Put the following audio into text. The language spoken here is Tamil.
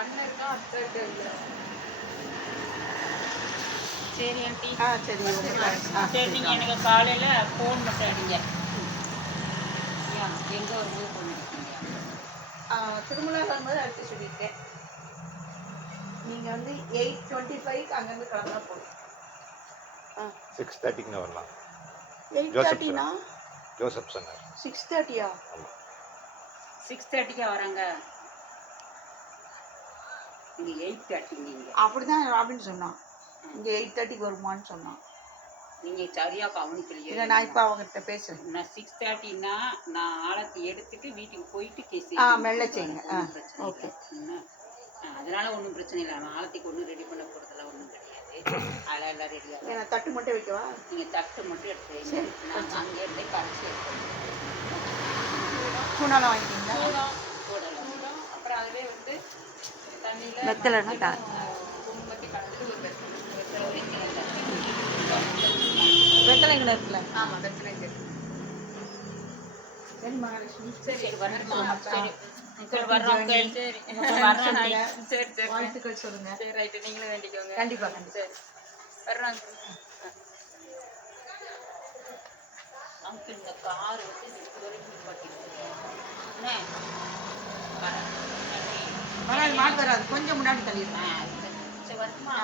அண்ணன் இருக்கா, அத்தை இருக்காங்க. சரி ஆண்டி. சரி சரி, நீங்கள் எனக்கு காலையில் ஃபோன் மட்டும் அடிங்க. எங்கே வரும்போது ஃபோன் அடிப்பீங்க? திருமலா வரும்போது அடுத்து சொல்லியிருக்கேன். நீங்கள் வந்து 8:25 அங்கேருந்து கிளம்புனா போதும். 6:30 வரலாம். 8:30னா ஜோசப் சொன்னார். 6:30யா? 6:30க்கா வராங்க. இங்கே 8:30 நீங்கள். அப்படிதான் ராபின் சொன்னான். இங்கே 8:30க்கு வருமான்னு சொன்னான். நீங்கள் சரியாக கவனிக்கலையே. இல்லை, நான் இப்போ அவங்ககிட்ட பேசுகிறேன். நான் 6:30னா நான் ஆழத்தை எடுத்துட்டு வீட்டுக்கு போயிட்டு கேசி மெல்ல செய்யுங்க. ஓகே. அதனால ஒன்றும் பிரச்சனை இல்லை. நான் ஆழத்துக்கு ஒன்றும் ரெடி பண்ண போகிறதெல்லாம் ஒன்றும் கிடையாது. அதெல்லாம் எல்லாம் ரெடியாக. நான் தட்டு மட்டும் வைக்கவா? நீங்கள் தட்டு மட்டும் எடுத்து வைங்க. நான் அங்கே இருந்தே கரைச்சி எடுத்துக்கிறேன். சூடாலாம் வாங்கிக்கிங்களா? போடலாம். அப்புறம் அதுவே வந்து தண்ணியில் வெத்தலைன்னா குங்குமத்தை கலந்துட்டு ஒரு வெத்தலை வைக்கிறேன். வெத்தலைங்களா இருக்குல்ல? ஆமாம், வெத்தலை இருக்கு. சரி மகாலட்சுமி. சரி வரணுமா? சரி வாழ்த்துக்கள் சொல்லுங்க. சரி, ரைட்டு. நீங்களும் வேண்டிக்கோங்க. கண்டிப்பா. சரி, வர்றாங்க. நமக்கு இந்த கார் வந்து இது வரைக்கும் பட்டிருக்கேன். வராது, மாடு வராது. கொஞ்சம் முன்னாடி தள்ளிடுறேன். வருமா?